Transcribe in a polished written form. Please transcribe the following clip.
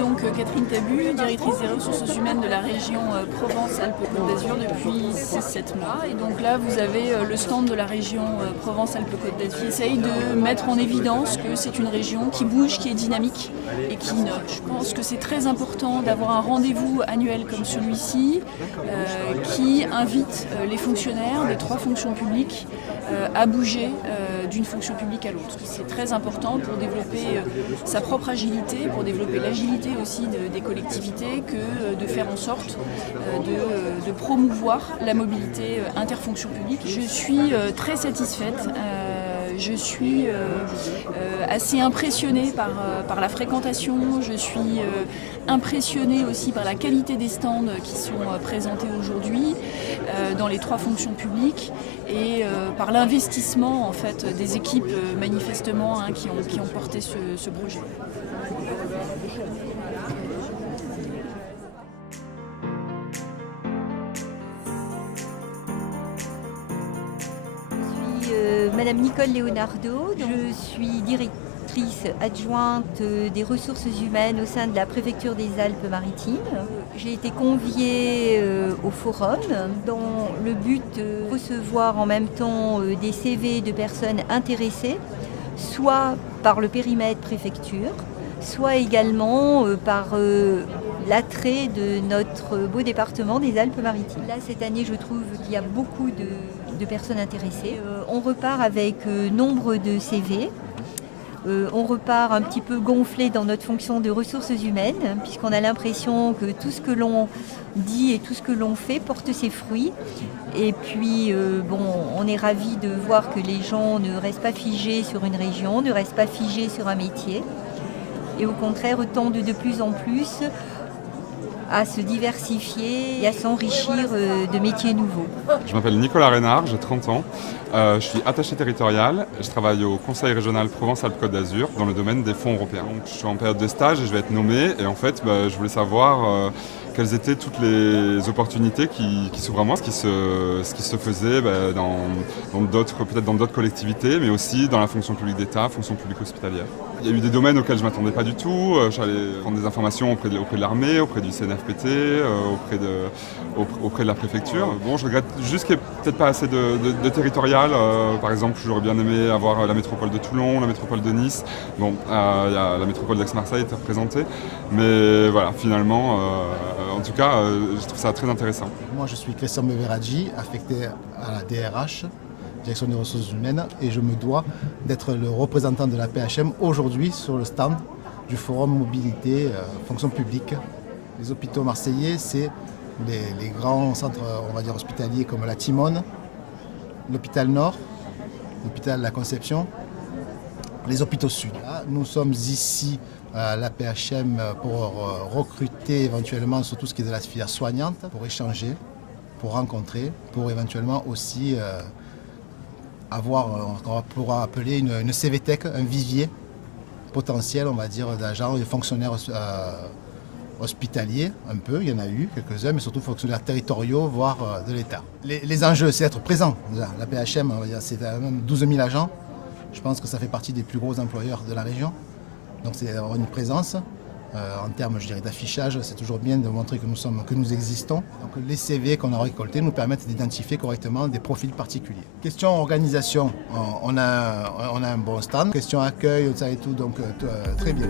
donc Catherine Tabu, directrice des ressources humaines de la région Provence-Alpes-Côte d'Azur depuis 6-7 mois. Et donc là, vous avez le stand de la région Provence-Alpes-Côte d'Azur qui essaye de mettre en évidence que c'est une région qui bouge, qui est dynamique et qui innove. Je pense que c'est très important d'avoir un rendez-vous annuel comme celui-ci qui invite les fonctionnaires des 3 fonctions publiques à bouger d'une fonction publique à l'autre. C'est très important pour développer sa propre agilité, pour développer l'agilité aussi des collectivités, que de faire en sorte de promouvoir la mobilité interfonction publique. Je suis très satisfaite. Je suis assez impressionnée par la fréquentation, je suis impressionnée aussi par la qualité des stands qui sont présentés aujourd'hui dans les 3 fonctions publiques et par l'investissement en fait, des équipes manifestement qui ont porté ce projet. Madame Nicole Leonardo, je suis directrice adjointe des ressources humaines au sein de la préfecture des Alpes-Maritimes. J'ai été conviée au forum dans le but de recevoir en même temps des CV de personnes intéressées, soit par le périmètre préfecture, soit également par l'attrait de notre beau département des Alpes-Maritimes. Là, cette année, je trouve qu'il y a beaucoup de personnes intéressées. On repart avec nombre de CV. On repart un petit peu gonflé dans notre fonction de ressources humaines, puisqu'on a l'impression que tout ce que l'on dit et tout ce que l'on fait porte ses fruits. Et puis, on est ravis de voir que les gens ne restent pas figés sur une région, ne restent pas figés sur un métier. Et au contraire, tendent de plus en plus à se diversifier et à s'enrichir de métiers nouveaux. Je m'appelle Nicolas Reynard, j'ai 30 ans. Je suis attaché territorial. Je travaille au Conseil régional Provence-Alpes-Côte d'Azur dans le domaine des fonds européens. Donc, je suis en période de stage et je vais être nommé. Et en fait, je voulais savoir quelles étaient toutes les opportunités qui s'ouvrent à moi, ce qui se faisait dans d'autres collectivités, mais aussi dans la fonction publique d'État, fonction publique hospitalière. Il y a eu des domaines auxquels je ne m'attendais pas du tout. J'allais prendre des informations auprès de l'armée, auprès du CNFPT, auprès de la préfecture. Bon, je regrette juste qu'il n'y ait peut-être pas assez de territorial. Par exemple, j'aurais bien aimé avoir la métropole de Toulon, la métropole de Nice. Bon, il y a la métropole d'Aix-Marseille était représentée. Mais voilà, finalement, en tout cas, je trouve ça très intéressant. Moi, je suis Christian Meveradji, affecté à la DRH, Direction des ressources humaines, et je me dois d'être le représentant de la PHM aujourd'hui sur le stand du Forum Mobilité Fonction publique. Les hôpitaux marseillais, c'est les grands centres, on va dire, hospitaliers comme la Timone, l'hôpital Nord, l'hôpital de la Conception, les hôpitaux Sud. Là, nous sommes ici à la PHM pour recruter éventuellement sur tout ce qui est de la filière soignante, pour échanger, pour rencontrer, pour éventuellement aussi avoir ce qu'on pourra appeler une CVTech, un vivier potentiel, on va dire, d'agents et fonctionnaires hospitaliers, un peu, il y en a eu quelques-uns, mais surtout fonctionnaires territoriaux, voire de l'État. Les enjeux, c'est être présent. La PHM, c'est même 12 000 agents. Je pense que ça fait partie des plus gros employeurs de la région. Donc c'est avoir une présence. En termes, je dirais, d'affichage, c'est toujours bien de montrer que nous existons. Donc les CV qu'on a récoltés nous permettent d'identifier correctement des profils particuliers. Question organisation, on a un bon stand. Question accueil, ça et tout, donc très bien.